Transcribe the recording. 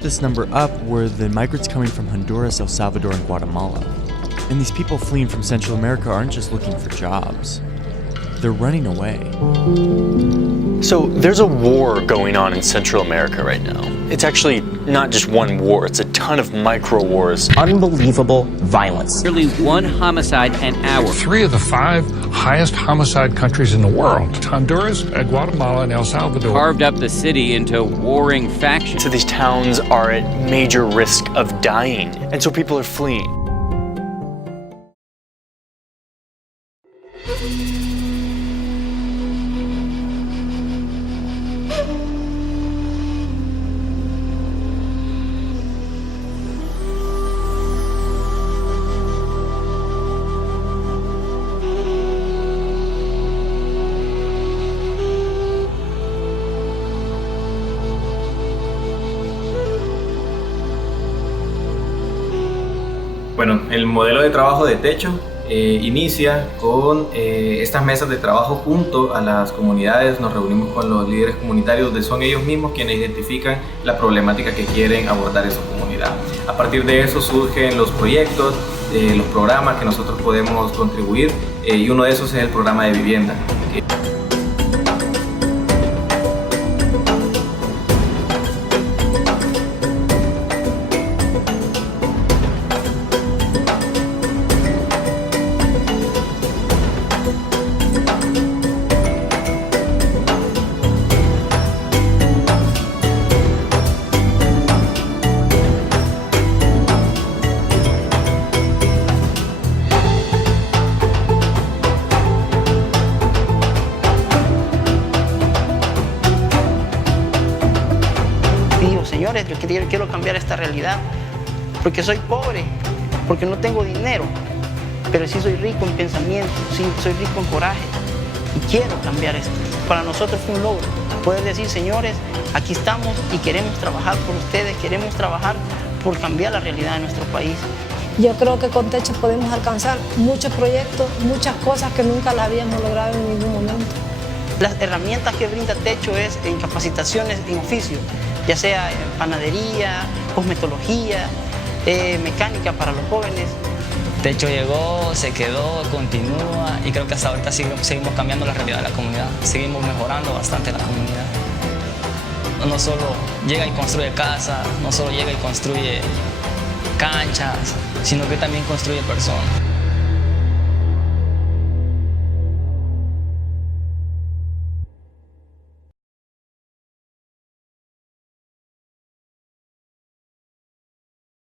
This number up were the migrants coming from Honduras, El Salvador, and Guatemala. And these people fleeing from Central America aren't just looking for jobs. They're running away. So there's a war going on in Central America right now. It's actually not just one war, it's a ton of micro wars. Unbelievable violence. Nearly one homicide an hour. 3 of the 5 highest homicide countries in the world. Honduras, Guatemala, and El Salvador. Carved up the city into warring factions. So these towns are at major risk of dying, and so people are fleeing. Bueno, el modelo de trabajo de Techo inicia con estas mesas de trabajo junto a las comunidades. Nos reunimos con los líderes comunitarios donde son ellos mismos quienes identifican la problemática que quieren abordar en su comunidad. A partir de eso surgen los proyectos, los programas que nosotros podemos contribuir y uno de esos es el programa de vivienda. Señores, yo quiero cambiar esta realidad, porque soy pobre, porque no tengo dinero, pero sí soy rico en pensamiento, sí soy rico en coraje y quiero cambiar esto. Para nosotros fue un logro poder decir, señores, aquí estamos y queremos trabajar por ustedes, queremos trabajar por cambiar la realidad de nuestro país. Yo creo que con Techo podemos alcanzar muchos proyectos, muchas cosas que nunca las habíamos logrado en ningún momento. Las herramientas que brinda Techo es en capacitaciones en oficio, ya sea en panadería, cosmetología, mecánica para los jóvenes. Techo llegó, se quedó, continúa y creo que hasta ahorita seguimos cambiando la realidad de la comunidad. Seguimos mejorando bastante la comunidad. No solo llega y construye casas, no solo llega y construye canchas, sino que también construye personas.